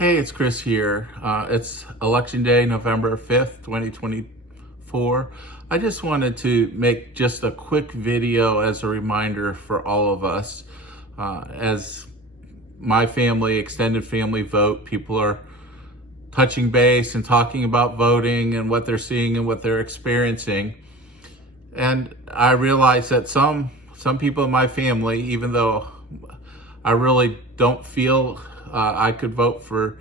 Hey, it's Chris here. It's Election Day, November 5th, 2024. I just wanted to make just a quick video as a reminder for all of us. As my family, extended family vote, people are touching base and talking about voting and what they're seeing and what they're experiencing. And I realize that some people in my family, even though I really don't feel I could vote for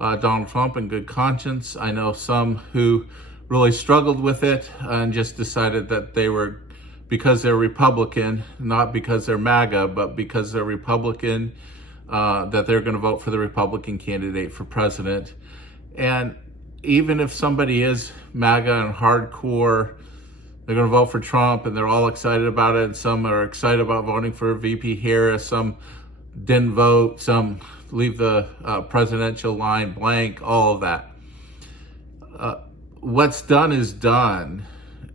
Donald Trump in good conscience. I know some who really struggled with it and just decided that they were, because they're Republican, not because they're MAGA, but because they're Republican, that they're going to vote for the Republican candidate for president. And even if somebody is MAGA and hardcore, they're going to vote for Trump and they're all excited about it. And some are excited about voting for VP Harris. Some didn't vote. Some leave the presidential line blank, all of that. What's done is done.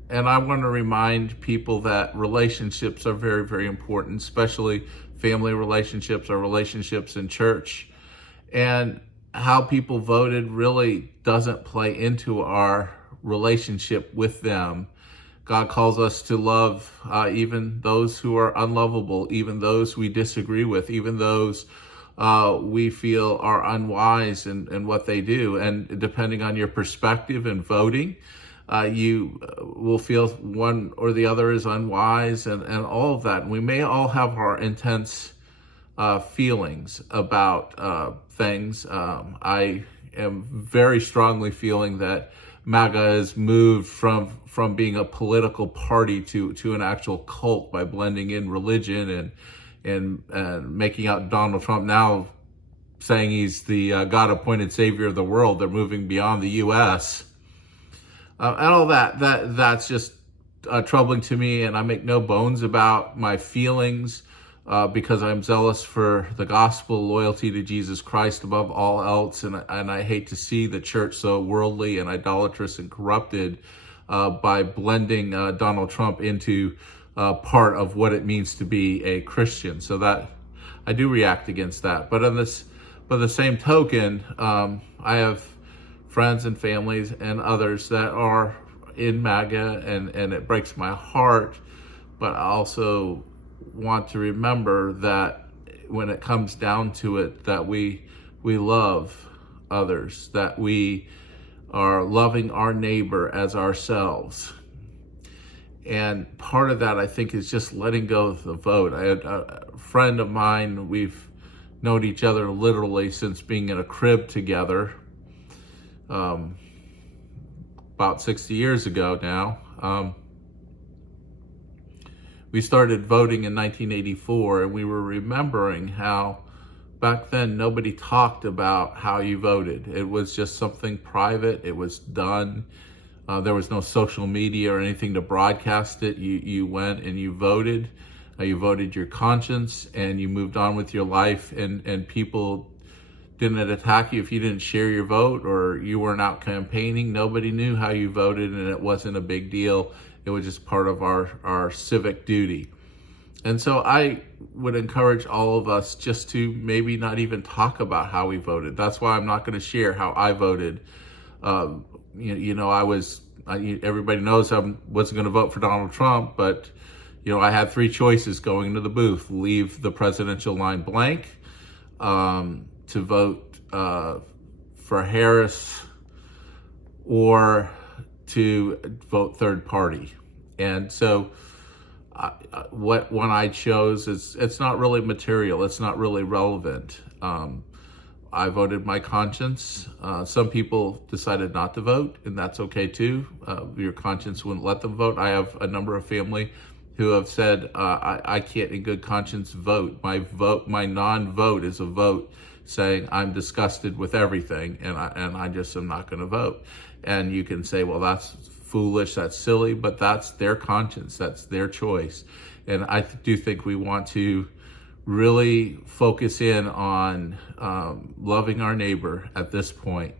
And I want to remind people that relationships are very, very important, especially family relationships or relationships in church. And how people voted really doesn't play into our relationship with them. God calls us to love even those who are unlovable, even those we disagree with, even those we feel are unwise in what they do. And depending on your perspective in voting, you will feel one or the other is unwise and all of that. And we may all have our intense feelings about things. I am very strongly feeling that MAGA has moved from being a political party to an actual cult by blending in religion and making out Donald Trump now saying he's the God-appointed savior of the world. They're moving beyond the U.S. And all that's just troubling to me, and I make no bones about my feelings because I'm zealous for the gospel, loyalty to Jesus Christ above all else, and I hate to see the church so worldly and idolatrous and corrupted by blending Donald Trump into part of what it means to be a Christian. So that I do react against that. But by the same token, I have friends and families and others that are in MAGA, and it breaks my heart. But I also want to remember that when it comes down to it, that we love others, that we are loving our neighbor as ourselves. And part of that, I think, is just letting go of the vote. I had a friend of mine, we've known each other literally since being in a crib together, about 60 years ago now. We started voting in 1984, and we were remembering how back then nobody talked about how you voted. It was just something private. It was done. There was no social media or anything to broadcast it. You went and you voted. You voted your conscience, and you moved on with your life, and people didn't attack you if you didn't share your vote or you weren't out campaigning. Nobody knew how you voted, and it wasn't a big deal. It was just part of our civic duty. And so I would encourage all of us just to maybe not even talk about how we voted. That's why I'm not going to share how I voted. Everybody knows I wasn't going to vote for Donald Trump, but I had three choices going into the booth: leave the presidential line blank, to vote for Harris, or to vote third party. And so what one I chose it's not really material. It's not really relevant. I voted my conscience. Some people decided not to vote, and that's okay too. Your conscience wouldn't let them vote. I have a number of family who have said, I can't in good conscience vote. My non-vote is a vote saying I'm disgusted with everything, and I just am not going to vote. And you can say, well, that's foolish, that's silly, but that's their conscience, that's their choice. And I do think we want to really focus in on loving our neighbor at this point.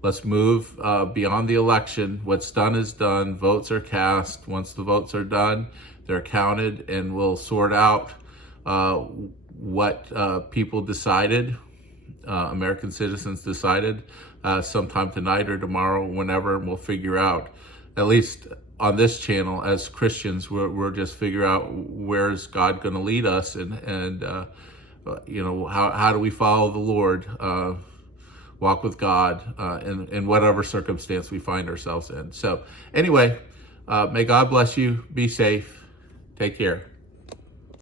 Let's move beyond the election. What's done is done. Votes are cast. Once the votes are done, they're counted, and we'll sort out what people decided American citizens decided sometime tonight or tomorrow, whenever, and we'll figure out, at least on this channel as Christians, we'll just figure out where's God going to lead us, and how do we follow the Lord, walk with God in whatever circumstance we find ourselves in. So anyway, may God bless you. Be safe. Take care.